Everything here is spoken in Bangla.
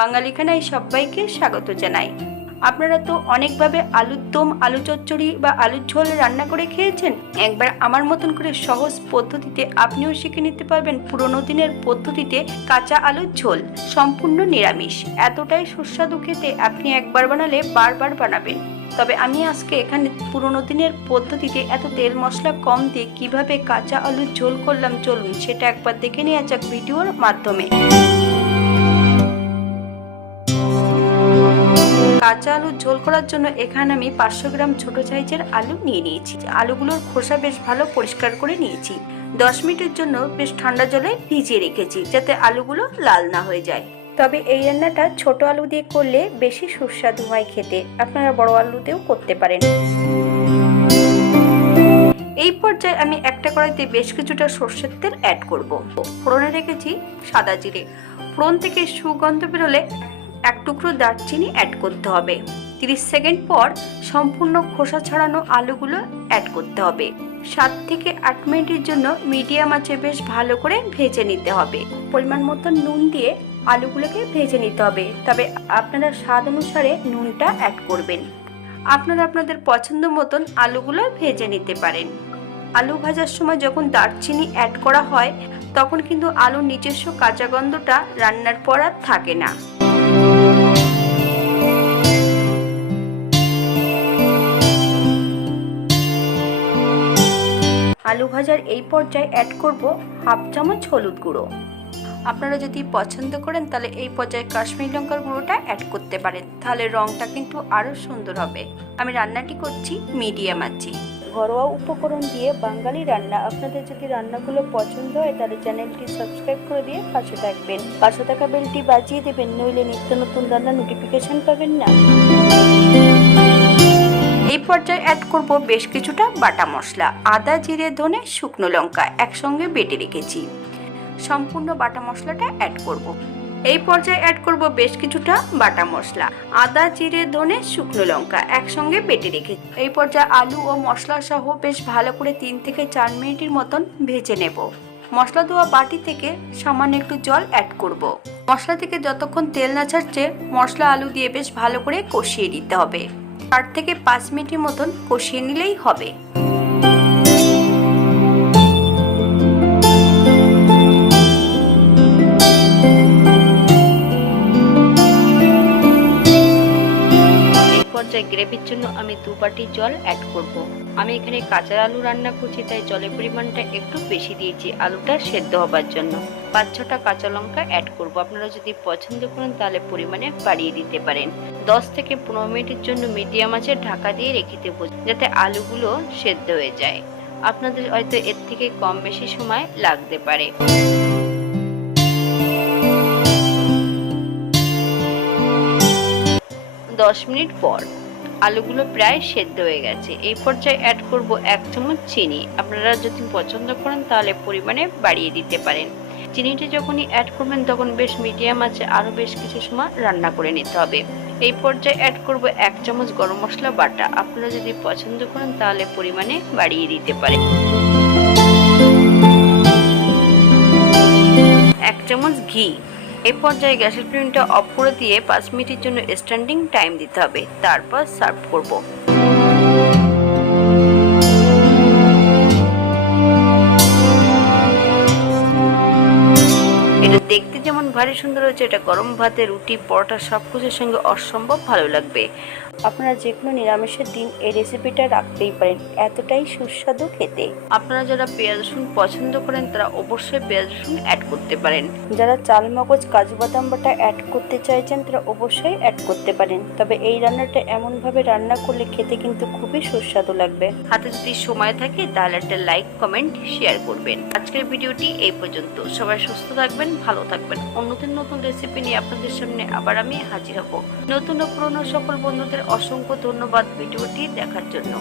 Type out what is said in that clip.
বাঙালিখানায় সবাইকে স্বাগত জানাই। আপনারা তো অনেকভাবে আলুর দম, আলু চচ্চড়ি বা আলুর ঝোল রান্না করে খেয়েছেন? একবার আমার মতন করে সহজ পদ্ধতিতে আপনিও শিখে নিতে পারবেন পুরোনো দিনের পদ্ধতিতে কাঁচা আলুর ঝোল, সম্পূর্ণ নিরামিষ। এতটাই সুস্বাদু খেতে আপনি একবার বানালে বারবার বানাবেন। তবে আমি আজকে এখানে পুরনো দিনের পদ্ধতিতে এত তেল মশলা কম দিয়ে কীভাবে কাঁচা আলুর ঝোল করলাম চলুন সেটা একবার দেখে নেওয়া যাক ভিডিওর মাধ্যমে। কাঁচা আলুর ঝোল করার জন্য এখানে আমি পাঁচশো গ্রাম ছোট সাইজের আলু নিয়ে নিয়েছি। আলুগুলোর খোসা বেশ ভালো পরিষ্কার করে নিয়েছি। দশ মিনিটের জন্য বেশ ঠান্ডা জলে ভিজিয়ে রেখেছি যাতে আলুগুলো লাল না হয়ে যায়। তবে এই রান্নাটা ছোট আলু দিয়ে করলে বেশি সুস্বাদু হয় খেতে। আপনারা বড় আলুতেও করতে পারেন। এই পর্যায়ে আমি একটা কড়াইতে বেশ কিছুটা সর্ষের তেল অ্যাড করব। ফোড়নে রেখেছি সাদা জিরে। ফোড়ন থেকে সুগন্ধ বেরোলে এক টুকরো দারচিনি অ্যাড করতে হবে। 30 সেকেন্ড পর সম্পূর্ণ খোসা ছাড়ানো আলুগুলো অ্যাড করতে হবে। সাত থেকে আট মিনিটের জন্য মিডিয়াম আঁচে বেশ ভালো করে ভেজে নিতে হবে। পরিমাণ মতো নুন দিয়ে আলুগুলোকে ভেজে নিতে হবে। তবে আপনারা স্বাদ অনুসারে নুনটা অ্যাড করবেন। আপনারা আপনাদের পছন্দ মতন আলুগুলো ভেজে নিতে পারেন। আলু ভাজার সময় যখন দারচিনি অ্যাড করা হয়, তখন কিন্তু আলুর নিজস্ব কাঁচা গন্ধটা রান্নার পর আর থাকে না। আলু ভাজার এই পর্যায়ে অ্যাড করব হাফ চামচ হলুদ গুঁড়ো। আপনারা যদি পছন্দ করেন, তাহলে এই পর্যায়ে কাশ্মীর লঙ্কার গুঁড়োটা অ্যাড করতে পারেন। তাহলে রংটা কিন্তু আরও সুন্দর হবে। আমি রান্নাটি করছি মিডিয়াম আঁচে। ঘরোয়া উপকরণ দিয়ে বাঙালি রান্না। আপনাদের যদি রান্নাগুলো পছন্দ হয়, তাহলে চ্যানেলটি সাবস্ক্রাইব করে দিয়ে পাশে থাকবেন। পাশে থাকা বেলটি বাজিয়ে দেবেন, নইলে নিত্য নতুন রান্না নোটিফিকেশন পাবেন না। এই পর্যায়ে অ্যাড করব বেশ কিছুটা বাটা মশলা, আদা, জিরে, ধনে, শুকনো লঙ্কা একসঙ্গে বেটে রেখেছি সম্পূর্ণ বাটা মশলাটা অ্যাড করব। এই পর্যায়ে অ্যাড করব বেশ কিছুটা বাটা মশলা, আদা, জিরে, ধনে, শুকনো লঙ্কা একসঙ্গে বেটে রেখে এই পর্যায়ে আলু ও মশলা সহ বেশ ভালো করে তিন থেকে চার মিনিটের মতন ভেজে নেব মশলা দেওয়া বাটি থেকে সামান্য একটু জল অ্যাড করব। মশলা থেকে যতক্ষণ তেল না ছাড়ছে, মশলা আলু দিয়ে বেশ ভালো করে কষিয়ে দিতে হবে চার থেকে পাঁচ মিনিটের মতন কষিয়ে নিলেই হবে পর্যায়ে গ্রেভির জন্য আমি দু বাটি জল অ্যাড করব। আমি এখানে কাঁচা আলু রান্না করছি, তাই জলের পরিমাণটা একটু বেশি দিয়েছি। আলুটা সেদ্ধ হবার জন্য। পাঁচ ছটা কাঁচা লঙ্কা অ্যাড করব। আপনারা যদি পছন্দ করেন, তাহলে পরিমাণে বাড়িয়ে দিতে পারেন। দশ থেকে পনেরো মিনিটের জন্য মিডিয়াম আঁচে ঢাকা দিয়ে রেখে দেবো, যাতে আলুগুলো সেদ্ধ হয়ে যায়। আপনাদের হয়তো এর থেকে কম বেশি সময় লাগতে পারে। দশ মিনিট পর আলুগুলো প্রায় সেদ্ধ হয়ে গেছে। এই পর্যায়ে অ্যাড করব এক চামচ চিনি। আপনারা যদি পছন্দ করেন তাহলে পরিমাণে বাড়িয়ে দিতে পারেন। চিনিটা যখনই অ্যাড করবেন তখন বেশ মিডিয়াম আছে, আরও বেশ কিছু সময় রান্না করে নিতে হবে। এই পর্যায়ে অ্যাড করব এক চামচ গরম মশলা বাটা। আপনারা যদি পছন্দ করেন তাহলে পরিমাণে বাড়িয়ে দিতে পারেন। এক চামচ ঘি। এই পর্যায়ে গ্যাসের ফ্লেমটা অফ করে দিয়ে পাঁচ মিনিটের জন্য স্ট্যান্ডিং টাইম দিতে হবে। তারপর সার্ভ করব। এটা দেখতে যেমন ভারী সুন্দর হয়েছে, এটা গরম ভাতে, রুটি, পরোটা সব কিছুর সঙ্গে অসম্ভব ভালো লাগবে। আপনারা যে কোনো নিরামিষের দিন এই রেসিপিটা রাখতেই পারেন, এতটাই সুস্বাদু খেতে। আপনারা যারা পেঁয়াজ, রসুন পছন্দ করেন, তারা অবশ্যই পেঁয়াজ, রসুন অ্যাড করতে পারেন। যারা চাল মগজ কাজু, বাদাম বাটা অ্যাড করতে চাইছেন, তারা অবশ্যই অ্যাড করতে পারেন। তবে এই রান্নাটা এমনভাবে রান্না করলে খেতে কিন্তু খুবই সুস্বাদু লাগবে। হাতে যদি সময় থাকে, তাহলে একটা লাইক কমেন্ট শেয়ার করবেন। আজকের ভিডিওটি এই পর্যন্ত। সবাই সুস্থ থাকবেন, ভালো থাকবেন। অন্যদের নতুন রেসিপি নিয়ে আপনাদের সামনে আবার আমি হাজির হব। নতুন ও পুরনো সকল বন্ধুদের অসংখ্য ধন্যবাদ ভিডিওটি দেখার জন্য।